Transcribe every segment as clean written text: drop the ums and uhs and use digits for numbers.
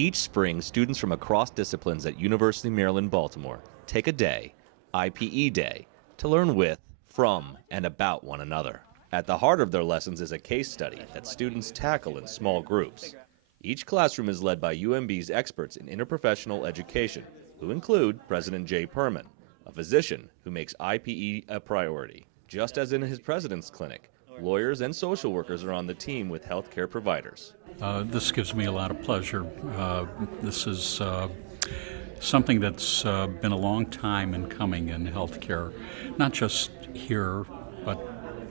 Each spring, students from across disciplines at University of Maryland, Baltimore take a day, IPE Day, to learn with, from, and about one another. At the heart of their lessons is a case study that students tackle in small groups. Each classroom is led by UMB's experts in interprofessional education, who include President Jay Perman, a physician who makes IPE a priority. Just as in his president's clinic, lawyers and social workers are on the team with healthcare providers. This gives me a lot of pleasure. This is something that's been a long time in coming in healthcare, not just here, but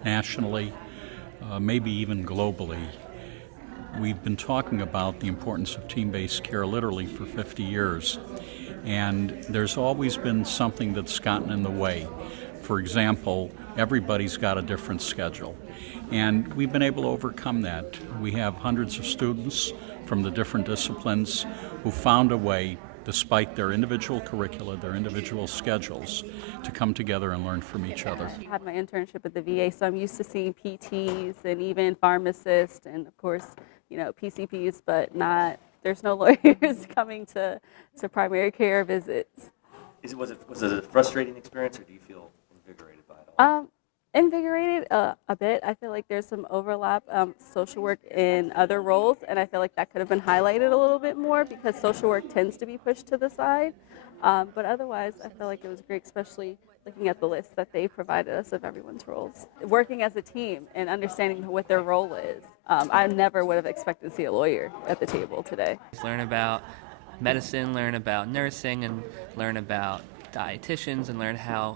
nationally, maybe even globally. We've been talking about the importance of team-based care literally for 50 years, and there's always been something that's gotten in the way. For example, everybody's got a different schedule, and we've been able to overcome that. We have hundreds of students from the different disciplines who found a way, despite their individual curricula, their individual schedules, to come together and learn from each other. I had my internship at the VA, so I'm used to seeing PTs and even pharmacists and, of course, PCPs, but there's no lawyers coming to primary care visits. Was it a frustrating experience, or do you feel invigorated by it all? Invigorated a bit. I feel like there's some overlap, social work in other roles, and I feel like that could have been highlighted a little bit more because social work tends to be pushed to the side. But otherwise, I feel like it was great, especially looking at the list that they provided us of everyone's roles. Working as a team and understanding what their role is. I never would have expected to see a lawyer at the table today. Learn about medicine, learn about nursing, and learn about dietitians, and learn how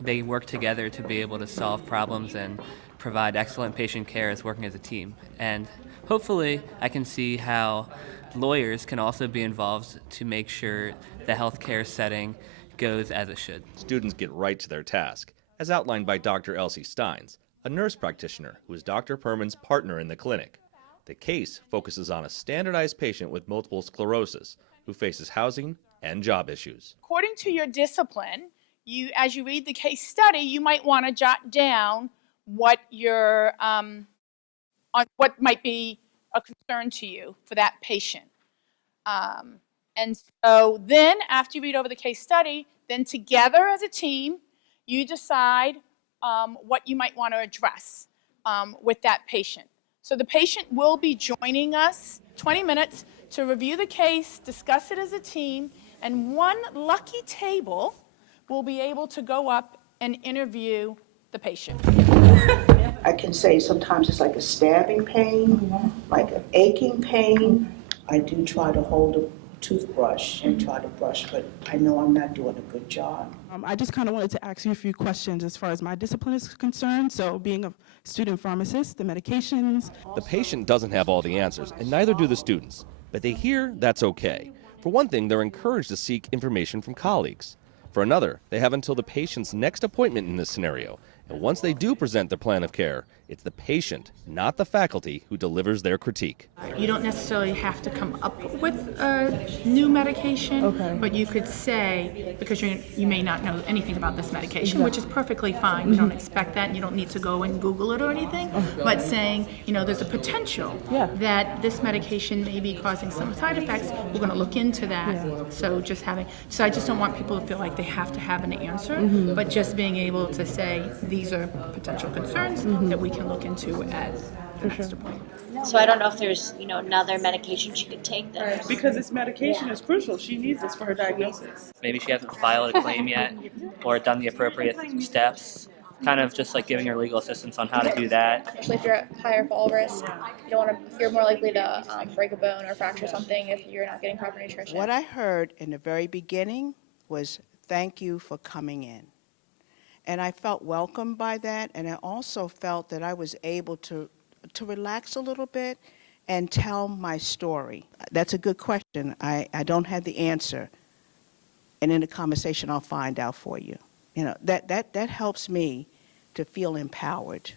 they work together to be able to solve problems and provide excellent patient care as working as a team. And hopefully I can see how lawyers can also be involved to make sure the healthcare setting goes as it should. Students get right to their task, as outlined by Dr. Elsie Stines, a nurse practitioner who is Dr. Perman's partner in the clinic. The case focuses on a standardized patient with multiple sclerosis who faces housing and job issues. According to your discipline, as you read the case study, you might want to jot down what what might be a concern to you for that patient. And so then, after you read over the case study, then together as a team, you decide what you might want to address with that patient. So the patient will be joining us 20 minutes to review the case, discuss it as a team, and one lucky table will be able to go up and interview the patient. I can say sometimes it's like a stabbing pain, like an aching pain. I do try to hold a toothbrush and try to brush, but I know I'm not doing a good job. I just kind of wanted to ask you a few questions as far as my discipline is concerned. So being a student pharmacist, the medications. The patient doesn't have all the answers, and neither do the students. But they hear that's okay. For one thing, they're encouraged to seek information from colleagues. For another, they have until the patient's next appointment in this scenario. And once they do present their plan of care, it's the patient, not the faculty, who delivers their critique. You don't necessarily have to come up with a new medication, but you could say, because you may not know anything about this medication, which is perfectly fine. You don't expect that, and you don't need to go and Google it or anything, but saying, there's a potential that this medication may be causing some side effects. We're going to look into that. So I just don't want people to feel like they have to have an answer, but just being able to say, these are potential concerns that we can look into at the next appointment. So I don't know if there's, another medication she could take then. Because this medication is crucial. She needs this for her diagnosis. Maybe she hasn't filed a claim yet or done the appropriate steps. Kind of just like giving her legal assistance on how to do that. Especially if you're at higher fall risk, you're more likely to break a bone or fracture something if you're not getting proper nutrition. What I heard in the very beginning was, thank you for coming in. And I felt welcomed by that, and I also felt that I was able to relax a little bit and tell my story. That's a good question. I don't have the answer. And in the conversation, I'll find out for you. That helps me to feel empowered.